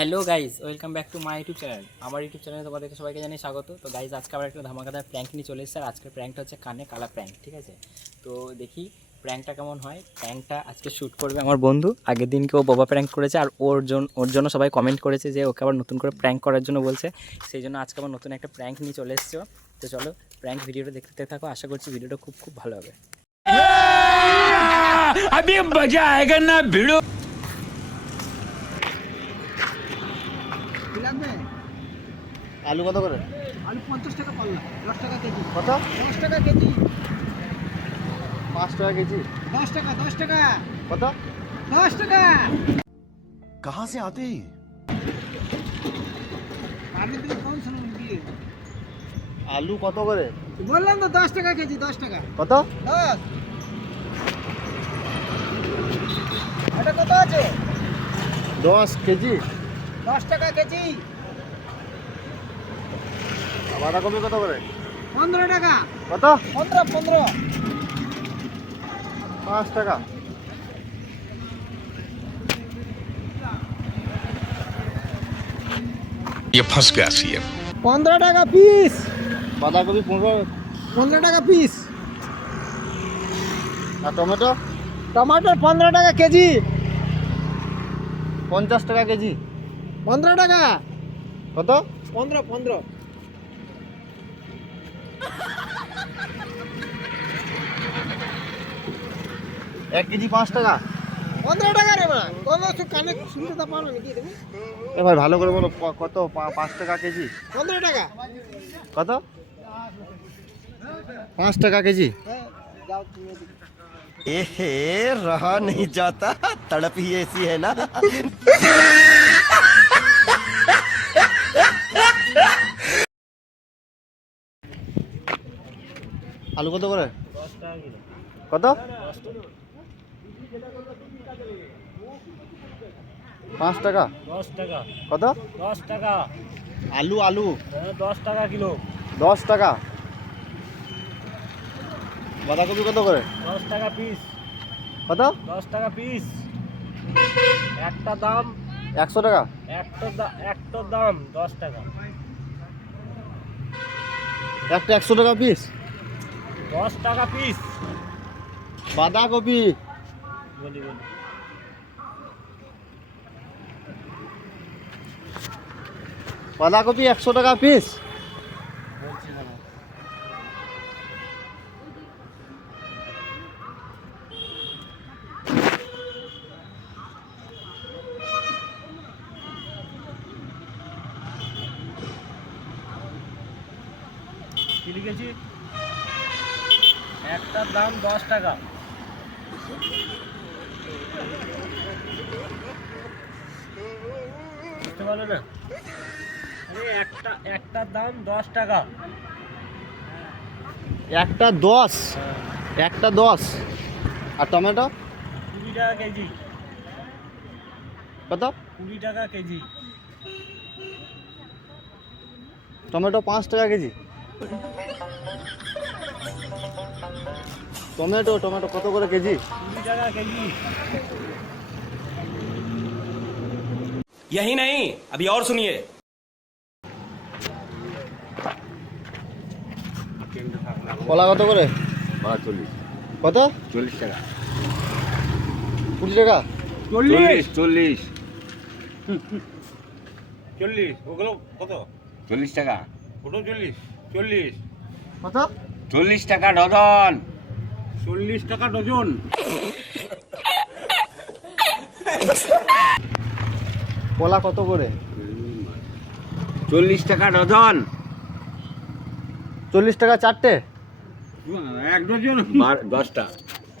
Hello guys, welcome back to my YouTube channel. আমার YouTube চ্যানেলে তোমাদেরকে সবাইকে জানাই স্বাগত। তো গাইজ, আজকে আবার একটা ধামাকাদার প্র্যাঙ্ক নিয়ে চলে এসেছে। আর আজকের প্র্যাঙ্কটা হচ্ছে কানে কালা প্র্যাঙ্ক, ঠিক আছে? তো দেখি প্র্যাঙ্কটা কেমন হয়। প্র্যাঙ্কটা আজকে শ্যুট করবে আমার বন্ধু। আগের দিনকে ও বাবা প্র্যাঙ্ক করেছে, আর ওর জন্য সবাই কমেন্ট করেছে যে ওকে আবার নতুন করে প্র্যাঙ্ক করার জন্য বলছে। সেই জন্য আজকে আবার নতুন একটা প্র্যাঙ্ক নিয়ে চলে এসেছে। তো চলো প্র্যাঙ্ক ভিডিওটা দেখতে থাকো, আশা করছি ভিডিওটা খুব খুব ভালো হবে। अभी मजा आएगा ना भिड़ो। আলু কত করে? আলু 50 টাকা পাল্লা, 10 টাকা কেজি। কত? 10 টাকা কেজি। 5 টাকা কেজি। 10 টাকা, 10 টাকা। কত? 10 টাকা। कहाँ से आते हैं? আপনি তো কোন শুনুন দিয়ে। আলু কত করে? বললাম তো 10 টাকা কেজি, 10 টাকা। কত? 10। এটা কত আছে? 10 কেজি। 10 টাকা কেজি। বাঁধাকপি কত করে? 15 টাকা। কত? 15। 5 টাকা। ये फंस गया सीएम। 15 টাকা পিস। বাঁধাকপি 15 টাকা পিস। আর টমেটো টমেটো 15 টাকা কেজি। 50 টাকা কেজি। 15 টাকা। কত? 15। 1 কেজি 5 টাকা। 15 টাকা রে মা। কোন কানে শুনতে তা পারো নাকি তুমি? এ ভাই ভালো করে বলো, কত? 5 টাকা কেজি। 15 টাকা। কত? 5 টাকা কেজি। হ্যাঁ, যাও তুমি। एहे रहा नहीं जाता, तड़प ही ऐसी है ना। আলু কত করে? 10 টাকা কিলো। কত? 5 টাকা। 10 টাকা। কত? 10 টাকা। আলু 10 টাকা কিলো। 10 টাকা। বাঁধাকপি কত করে? 10 টাকা পিস। কত? 10 টাকা পিস। একটা দাম 100 টাকা। একটা দাম 10 টাকা। একটা 100 টাকা পিস। 10 টাকা পিস। বাঁধাকপি বলি। বাঁধাকপি 100 টাকা পিস। বলছি না। কি লিখেছি? একটার দাম 10 টাকা। বুঝতে পারলে না? আরে একটার দাম 10 টাকা। একটা 10। একটা 10। আর টমেটো 20 টাকা কেজি। কত? 20 টাকা কেজি। টমেটো 5 টাকা কেজি। টমেটো কত করে কেজি? 20 টাকা কেজি। यही नहीं, अभी और सुनिए। কলা কত করে? 40 কত? 40 টাকা। 20 টাকা। 40 ওগুলো কত? 40 টাকা। ওটা 40। কত? 40 টাকা ডজন। 40 টাকা ডজন। কলা কত করে? 40 টাকা ডজন। 40 টাকা চারটে। এক ডজন 10টা।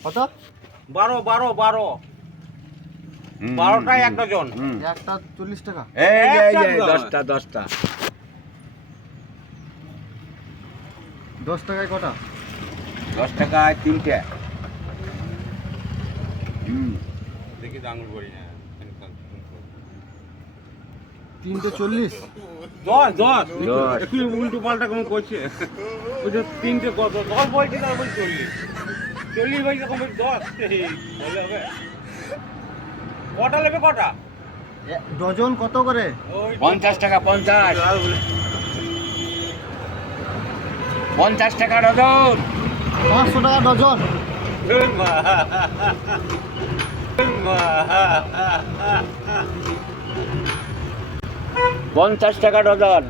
কত? 12 12টায় এক ডজন। একটা 40 টাকা। এই একটা 10টা। 10 টাকায় কটা? 10 টাকায় 3টে। দেখি আঙুল করি না। 3টে 40। 10 10 একটু উল্টো পাল্টা কেমন করছে। ওই যে 3টে কত 10 বলছি না, বলছি 40 বলছি কম 10 বলে হবে। কটা নেবে কটা? ডজন কত করে? 50 টাকা 50 50 টাকা ডজন 500 টাকা ডজন। 50 টাকা ডজন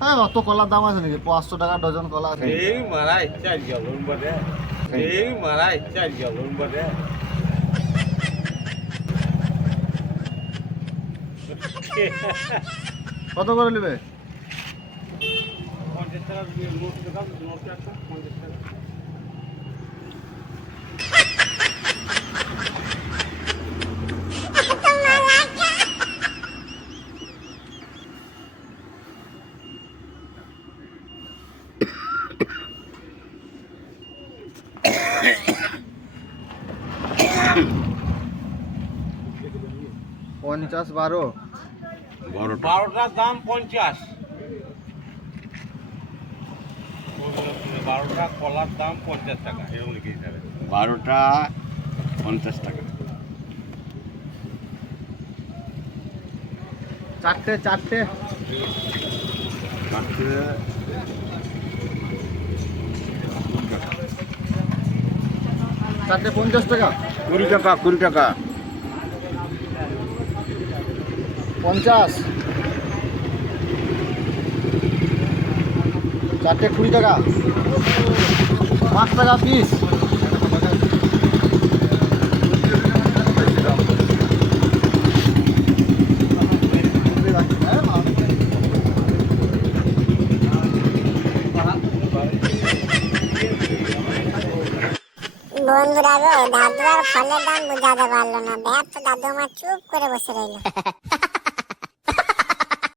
হ্যাঁ, অত কলার দাম আছে নাকি? 500 টাকা ডজন কলা আছে। কত করে নেবে? পঞ্চাশ 12। 12টার দাম 50। 12টা কলার দাম 50 টাকা, এরকম লিখে দিতে হবে। 12টা 50 টাকা চারটে চারটে চারটে 50 টাকা। 20 টাকা 20 টাকা 50। চারটে 20 টাকা। 5 টাকা পিস। বন্ধুরা গো, দাদু আর ফলের দাম বোঝাতে পারলো না। ব্যাপ তো দাদু আমার চুপ করে বসে রইলো।